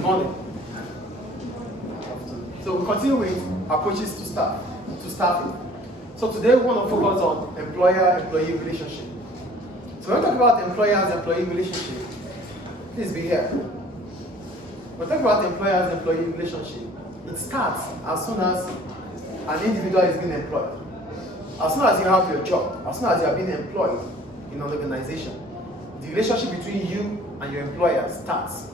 morning. So we continue with approaches to staffing. So today we want to focus on employer-employee relationship. So when we talk about employers-employee relationship, please be here. When we talk about employers-employee relationship, it starts as soon as an individual is being employed. As soon as you have your job, as soon as you are being employed in an organization, the relationship between you and your employer starts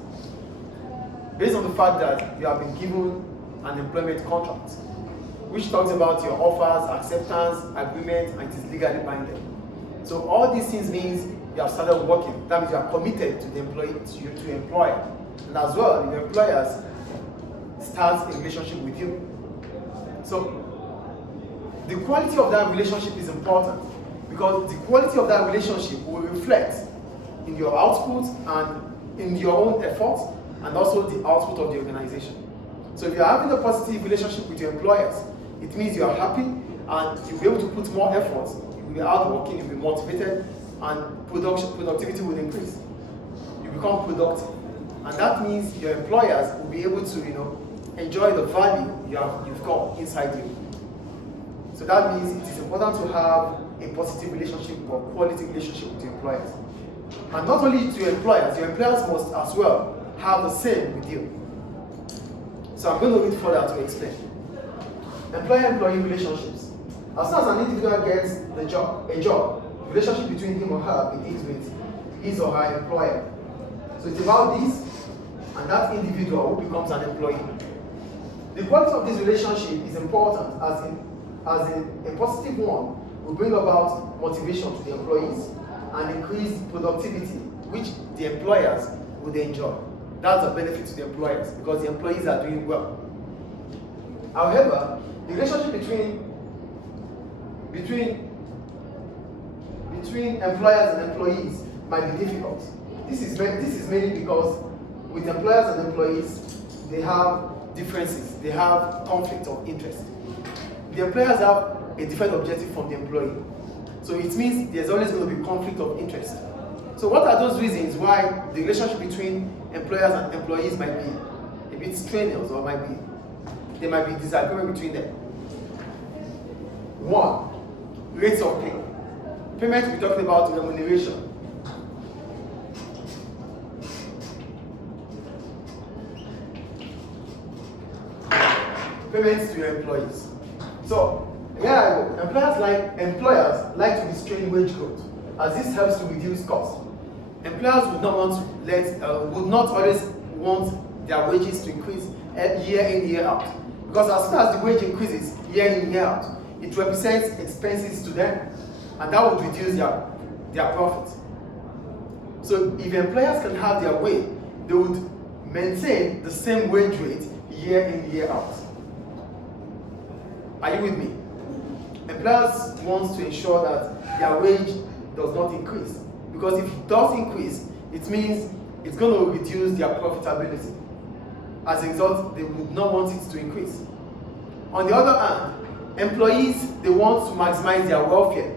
based on the fact that you have been given an employment contract, which talks about your offers, acceptance, agreement, and it is legally binding. So all these things means you have started working. That means you are committed to the employer. And as well, your employers starts a relationship with you. So the quality of that relationship is important because the quality of that relationship will reflect in your output and in your own efforts and also the output of the organization. So if you are having a positive relationship with your employers, it means you are happy and you'll be able to put more effort, you'll be hardworking, you'll be motivated, and productivity will increase. You become productive. And that means your employers will be able to, enjoy the value you've got inside you. So that means it is important to have a positive relationship or quality relationship with your employers. And not only to your employers must as well have the same with you. So I'm going to read further to explain. Employer-employee relationships. As soon as an individual gets a job, the relationship between him or her begins with his or her employer. So it's about this and that individual who becomes an employee. The quality of this relationship is important as a positive one will bring about motivation to the employees and increase productivity, which the employers would enjoy. That's a benefit to the employers because the employees are doing well. However, the relationship between employers and employees might be difficult. This is mainly because with employers and employees, they have differences, they have conflict of interest. The employers have a different objective from the employee. So it means there's always going to be conflict of interest. So what are those reasons why the relationship between employers and employees might be a bit strenuous or there might be disagreement between them? One, rates of pay. Payment, we're talking about remuneration. Payments to your employees. So, here I go. Employers like to restrain wage growth, as this helps to reduce costs. Employers would not always want their wages to increase year in, year out. Because as soon as the wage increases year in, year out, it represents expenses to them, and that would reduce their profit. So if employers can have their way, they would maintain the same wage rate year in, year out. Are you with me? Employers want to ensure that their wage does not increase. Because if it does increase, it means it's going to reduce their profitability. As a result, they would not want it to increase. On the other hand, employees, they want to maximize their welfare.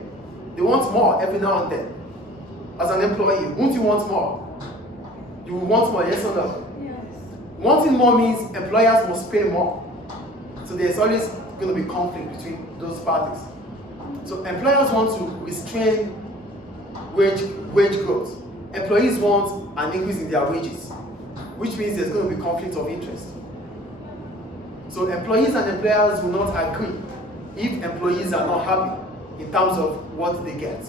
They want more every now and then. As an employee, won't you want more? You will want more, yes or no? Yes. Wanting more means employers must pay more. So there's always going to be conflict between those parties. So employers want to restrain wage growth. Employees want an increase in their wages, which means there's going to be conflict of interest. So employees and employers will not agree if employees are not happy in terms of what they get.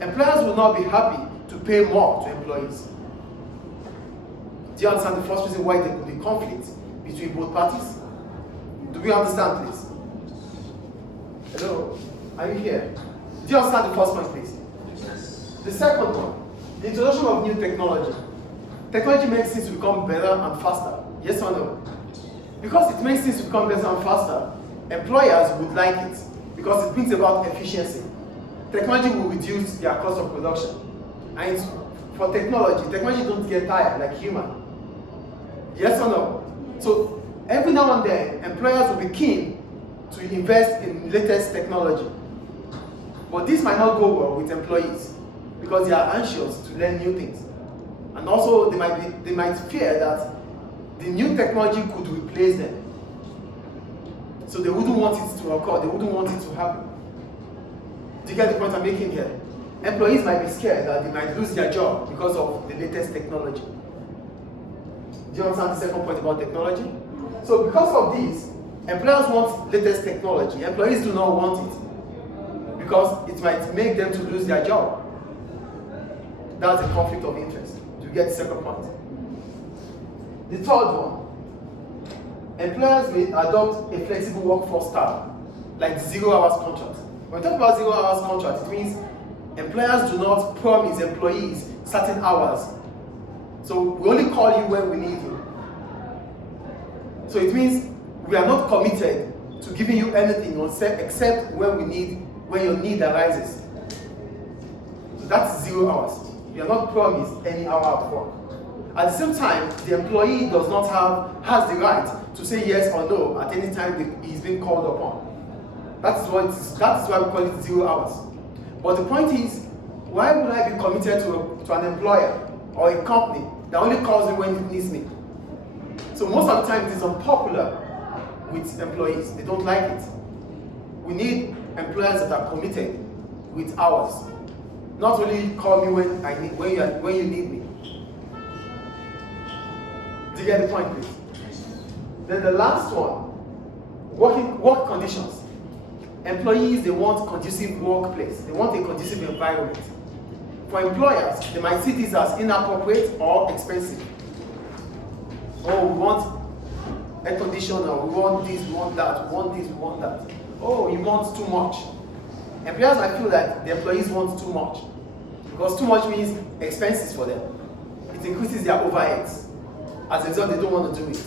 Employers will not be happy to pay more to employees. Do you understand the first reason why there could be conflict between both parties? Do we understand, please? Hello? Are you here? Do you understand the first point, please? Yes. The second one, the introduction of new technology. Technology makes things become better and faster. Yes or no? Because it makes things become better and faster, employers would like it because it brings about efficiency. Technology will reduce their cost of production. And for technology don't get tired like human. Yes or no? So every now and then, employers will be keen to invest in latest technology. But this might not go well with employees because they are anxious to learn new things. And also they might fear that the new technology could replace them. So they wouldn't want it to occur, they wouldn't want it to happen. Do you get the point I'm making here? Employees might be scared that they might lose their job because of the latest technology. Do you understand the second point about technology? So because of this, employers want latest technology. Employees do not want it because it might make them to lose their job. That's a conflict of interest. Do you get the second point? The third one, employers may adopt a flexible workforce style, like 0 hours contract. When we talk about 0 hours contract, it means employers do not promise employees certain hours. So we only call you when we need you. So it means we are not committed to giving you anything except when your need arises. So that's 0 hours. You are not promised any hour of work. At the same time, the employee has the right to say yes or no at any time he's being called upon. That is why we call it 0 hours. But the point is, why would I be committed to an employer or a company that only calls me when it needs me? So most of the time it is unpopular with employees. They don't like it. We need employers that are committed with hours. Not only call me when you need me. Do you get the point, please? Then the last one, work conditions. Employees, they want conducive workplace. They want a conducive environment. For employers, they might see this as inappropriate or expensive. Oh, we want air conditioner, we want this, we want that, we want this, we want that. Oh, you want too much. Employers might feel that the employees want too much. Because too much means expenses for them. It increases their overheads. As a result, they don't want to do it.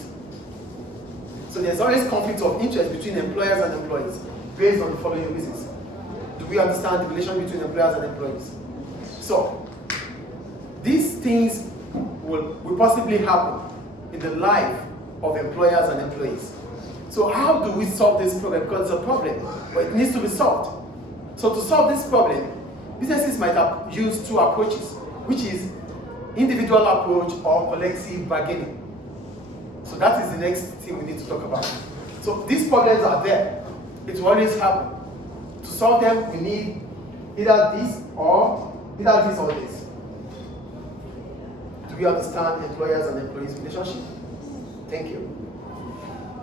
So there's always conflict of interest between employers and employees based on the following reasons. Do we understand the relation between employers and employees? So, these things will possibly happen in the life of employers and employees. So how do we solve this problem? Because it's a problem, but it needs to be solved. So to solve this problem, businesses might use 2 approaches, which is individual approach or collective bargaining. So that is the next thing we need to talk about. So these problems are there. It will always happen. To solve them, we need either this or this. Do we understand employers and employees relationship? Thank you.